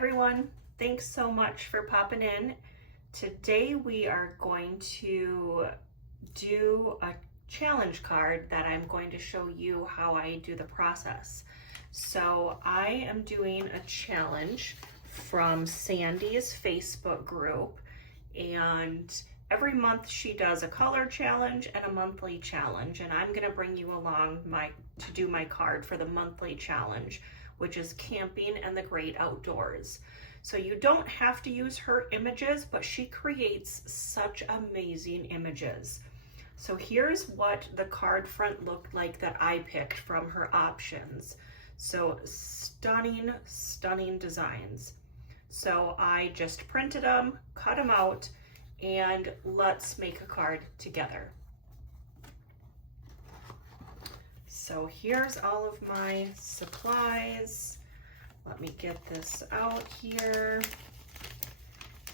everyone, thanks so much for popping in. Today we are going to do a challenge card that I'm going to show you how I do the process. So I am doing a challenge from Sandy's Facebook group, and every month she does a color challenge and a monthly challenge, and I'm gonna bring you along to do my card for the monthly challenge, which is camping and the great outdoors. So you don't have to use her images, but she creates such amazing images. So here's what the card front looked like that I picked from her options. So stunning, stunning designs. So I just printed them, cut them out, and let's make a card together. So here's all of my supplies. Let me get this out here.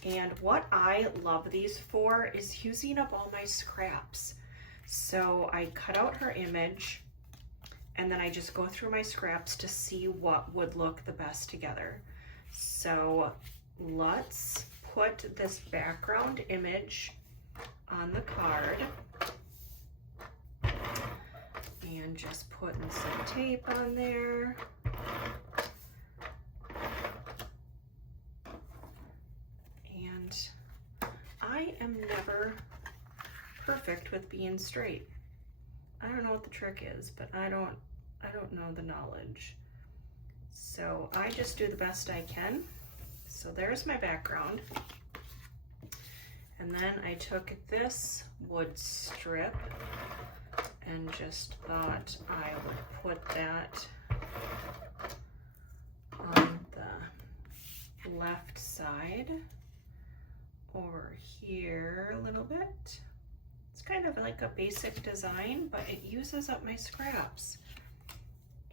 And what I love these for is using up all my scraps. So I cut out her image, and then I just go through my scraps to see what would look the best together. So let's put this background image on the card. And just putting some tape on there. And I am never perfect with being straight. I don't know what the trick is, but I don't know the knowledge. So I just do the best I can. So there's my background. And then I took this wood strip and just thought I would put that on the left side over here a little bit. It's kind of like a basic design, but it uses up my scraps.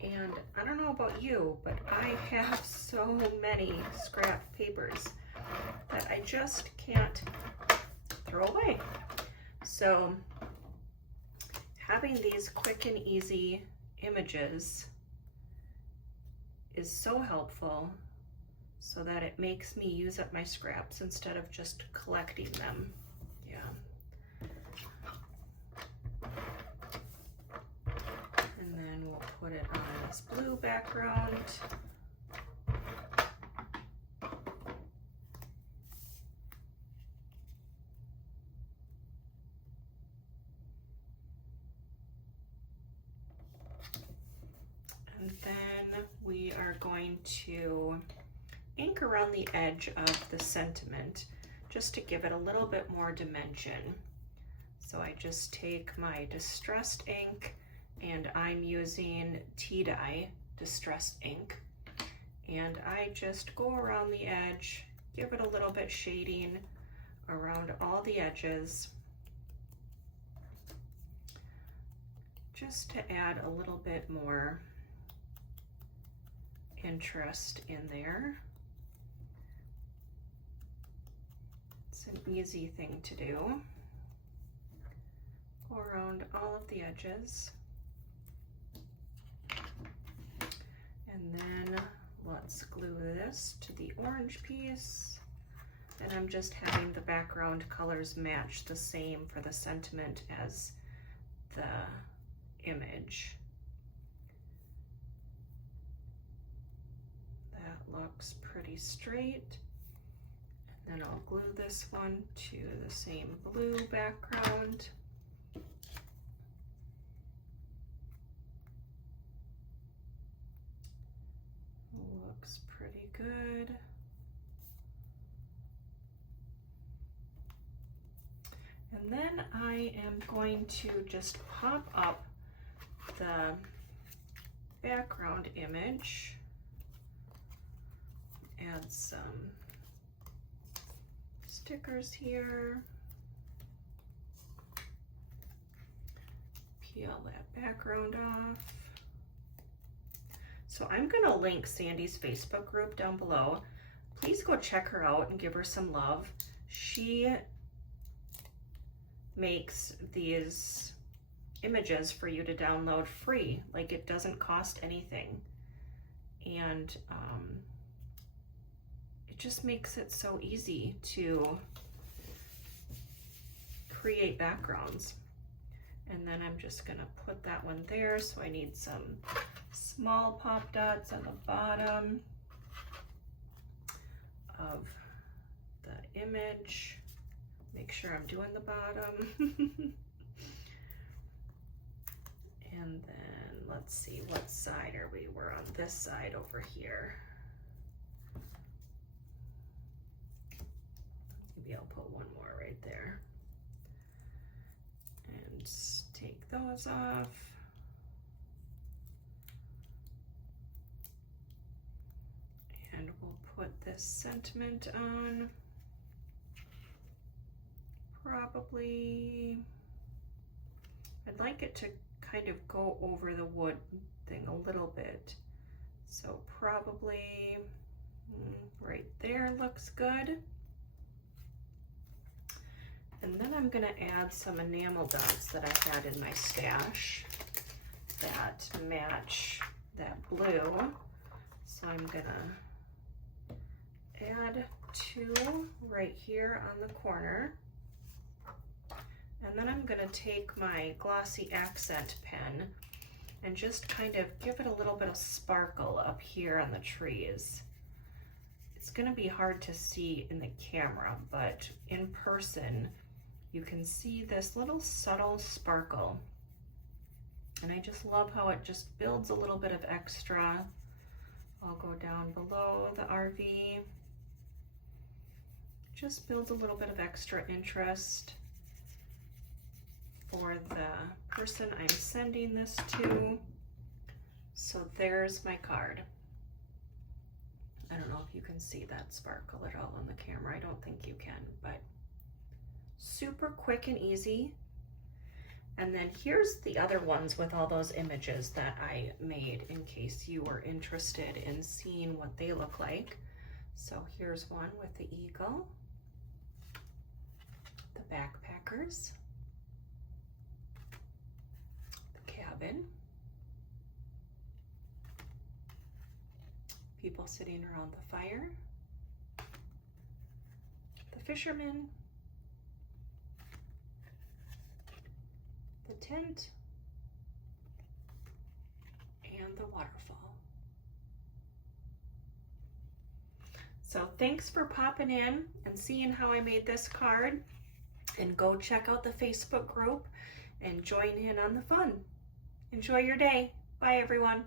And I don't know about you, but I have so many scrap papers that I just can't throw away. So having these quick and easy images is so helpful, so that it makes me use up my scraps instead of just collecting them. Yeah. And then we'll put it on this blue background. And then we are going to ink around the edge of the sentiment just to give it a little bit more dimension. So I just take my distressed ink, and I'm using tea dye distressed ink, and I just go around the edge, give it a little bit shading around all the edges, just to add a little bit more interest in there. It's an easy thing to do. Go around all of the edges. And then let's glue this to the orange piece. And I'm just having the background colors match the same for the sentiment as the image. That looks pretty straight. And then I'll glue this one to the same blue background. Looks pretty good. And then I am going to just pop up the background image, add some stickers here, peel that background off. So I'm gonna link Sandy's Facebook group down below. Please go check her out and give her some love. She makes these images for you to download free. Like, it doesn't cost anything. And it just makes it so easy to create backgrounds. And then I'm just gonna put that one there. So I need some small pop dots on the bottom of the image. Make sure I'm doing the bottom. And then let's see, what side are we? We're on this side over here. Maybe I'll put one more right there. And take those off. And we'll put this sentiment on. Probably, I'd like it to kind of go over the wood thing a little bit. So probably right there looks good. And then I'm gonna add some enamel dots that I had in my stash that match that blue. So I'm gonna add 2 right here on the corner. And then I'm gonna take my glossy accent pen and just kind of give it a little bit of sparkle up here on the trees. It's gonna be hard to see in the camera, but in person, you can see this little subtle sparkle. And I just love how it just builds a little bit of extra. I'll go down below the RV. Just builds a little bit of extra interest for the person I'm sending this to. So there's my card. I don't know if you can see that sparkle at all on the camera. I don't think you can, but super quick and easy. And then here's the other ones with all those images that I made in case you were interested in seeing what they look like. So here's one with the eagle, the backpackers, cabin, people sitting around the fire, the fishermen, the tent, and the waterfall. So thanks for popping in and seeing how I made this card, and go check out the Facebook group and join in on the fun. Enjoy your day. Bye, everyone.